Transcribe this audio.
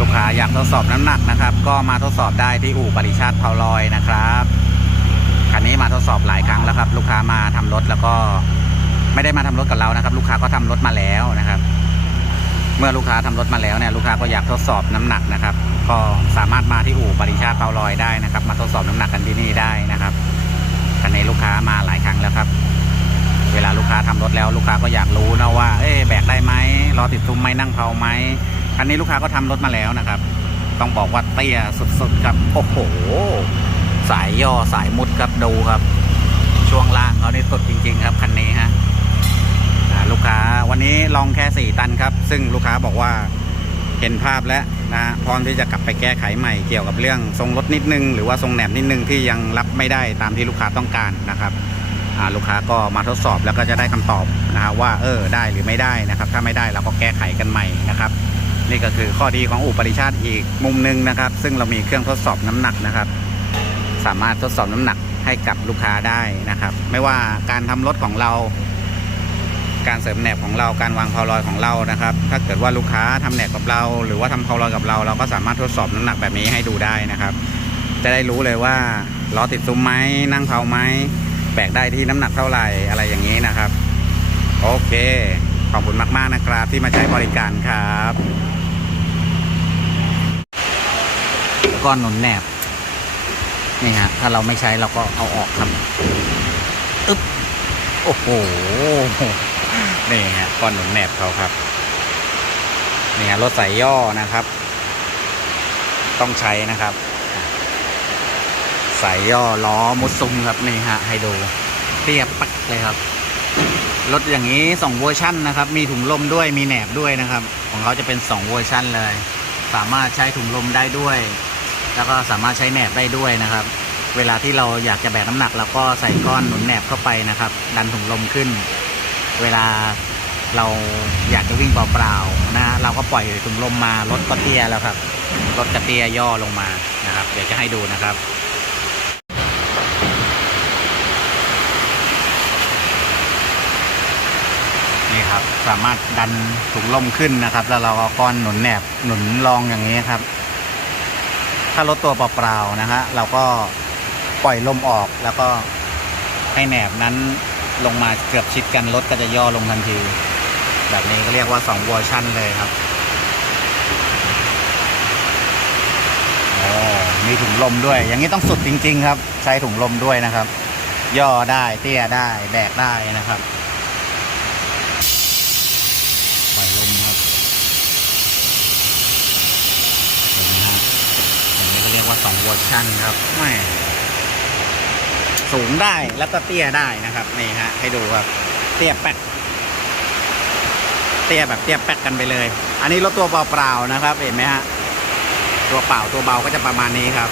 ลูกค้าอยากทดสอบน้ำหนักนะครับ ก็มาทดสอบได้ที่อู่ปริชาติเผาลอยนะครับคันนี้มาทดสอบหลายครั้งแล้วครับ ลูกค้ามาทำรถแล้วก็ไม่ได้มาทำรถกับเรานะครับ ลูกค้าก็ทำรถมาแล้วนะครับ เมื่อลูกค้าทำรถมาแล้วเนี่ยลูกค้าก็อยากทดสอบน้ำหนักนะครับ ก็สามารถมาที่อู่ปริชาติเผาลอยได้นะครับ มาทดสอบน้ำหนักกันที่นี่ได้นะครับคันนี้ลูกค้ามาหลายครั้งแล้วครับ เวลาลูกค้าทำรถแล้ว ลูกค้าก็อยากรู้นะว่า เอ๊แบกได้ไหมรอติดซุ้มไหมนั่งเผาไหม คันนี้ลูกค้าก็ทำรถมาแล้วนะครับ ต้องบอกว่าเตี้ยสุดๆครับโอ้โห สายย่อสายมุดครับดูครับ ช่วงล่างเขานี่สุดจริง ๆ ครับคันนี้ฮะลูกค้าวันนี้ลองแค่ 4 ตันครับ ซึ่งลูกค้าบอกว่าเห็นภาพแล้วนะพร้อมที่จะกลับไปแก้ไขใหม่เกี่ยวกับเรื่องทรงรถนิดนึง หรือว่าทรงแหนบนิดนึงที่ยังรับไม่ได้ตามที่ลูกค้าต้องการนะครับลูกค้าก็มาทดสอบแล้วก็จะได้คำตอบนะฮะว่าเออได้หรือไม่ได้นะครับ ถ้าไม่ได้เราก็แก้ไขกันใหม่นะครับ นี่ก็คือข้อดีของอู่ปริชาติอีกมุมหนึ่งนะครับ ซึ่งเรามีเครื่องทดสอบน้ำหนักนะครับ สามารถทดสอบน้ำหนักให้กับลูกค้าได้นะครับ ไม่ว่าการทำรถของเรา การเสริมแหนบของเราการวางเพาลอยของเรานะครับ ถ้าเกิดว่าลูกค้าทำแหนบกับเรา หรือว่าทำเพาลอยกับเรา เราก็สามารถทดสอบน้ำหนักแบบนี้ให้ดูได้นะครับ จะได้รู้เลยว่าล้อติดซุ้มไหมนั่งเผาไหมแบกได้ที่น้ำหนักเท่าไหร่อะไรอย่างนี้นะครับ โอเคขอบคุณมาก ๆ นะครับ ที่มาใช้บริการครับ ก้อนหนุนแหนบนี่ฮะถ้าเราไม่ใช้เราก็เอาออกครับอึ๊บโอ้โหนี่ฮะก้อนหนุนแหนบเขาครับนี่ฮะรถใส่ย่อนะครับ ต้องใช้นะครับสายย่อล้อมุดซุ้มครับนี่ฮะให้ดูเรียบปักเลยครับรถอย่างนี้สองเวอร์ชันนะครับ มีถุงลมด้วยมีแหนบด้วยนะครับ ของเขาจะเป็นสองเวอร์ชันเลย สามารถใช้ถุงลมได้ด้วย แล้วก็สามารถใช้แหนบได้ด้วยนะครับ เวลาที่เราอยากจะแบกน้ำหนักเราก็ใส่ก้อนหนุนแหนบเข้าไปนะครับ ดันถุงลมขึ้น เวลาเราอยากจะวิ่งเปล่าๆนะเราก็ปล่อยถุงลมมารถก็เตี้ยแล้วครับรถกระเตี้ยย่อลงมานะครับ เดี๋ยวจะให้ดูนะครับนี่ครับสามารถดันถุงลมขึ้นนะครับ แล้วเราก็ก้อนหนุนแหนบหนุนรองอย่างนี้ครับ ถ้ารถตัวเปล่าๆนะฮะเราก็ปล่อยลมออกแล้วก็ให้แหนบนั้นลงมาเกือบชิดกันรถก็จะย่อลงทันที แบบนี้ก็เรียกว่า 2 เวอร์ชันเลยครับโอ้มีถุงลมด้วย อย่างนี้ต้องสุดจริง ๆ ครับ ใช้ถุงลมด้วยนะครับ ย่อได้เตี้ยได้แบกได้นะครับ ปล่อยลมครับเห็นไหมฮะ สองเวอร์ชันครับแม่สูงได้แล้วก็เตี้ยได้นะครับนี่ฮะให้ดูครับเตี้ยแป๊กเตี้ยแบบเตี้ยแป๊กกันไปเลย อันนี้รถตัวเปล่าๆนะครับ เห็นไหมฮะตัวเปล่าตัวเบาก็จะประมาณนี้ครับ